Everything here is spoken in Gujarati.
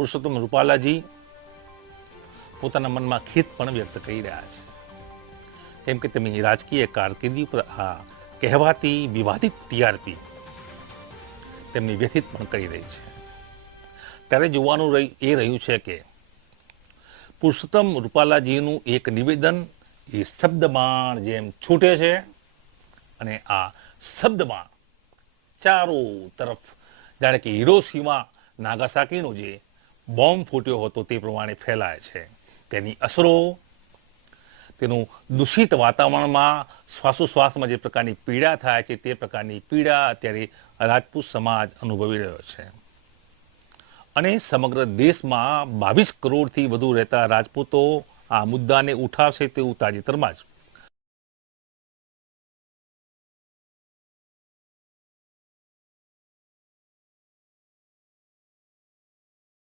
પુરુષોત્તમ રૂપાલાજી પોતાના મનમાં ખેદ પણ વ્યક્ત કરી રહ્યા છે, કેમ કે તેમની રાજકીય કારકિર્દી પર આ કહેવાતી વિવાદિત ટીઆરપી તેમની વ્યથિત પણ કરી રહી છે. ત્યારે જોવાનું એ રહ્યું છે કે પુરુષોત્તમ રૂપાલાજીનું એક નિવેદન એ શબ્દબાણ જેમ છૂટે છે અને આ શબ્દબાણ ચારો તરફ જાણે કે હિરોશીમા નાગાસાકીનો જે બોમ્બ ફૂટ્યો હતો તે પ્રમાણે ફેલાય છે. તેની અસરો, તેનું દૂષિત વાતાવરણમાં શ્વાસોશ્વાસમાં જે પ્રકારની પીડા થાય છે તે પ્રકારની પીડા અત્યારે રાજપૂત સમાજ અનુભવી રહ્યો છે. અને સમગ્ર દેશમાં 22 કરોડથી વધુ રહેતા રાજપૂતો આ મુદ્દાને ઉઠાવશે તેવું તાજેતરમાં જ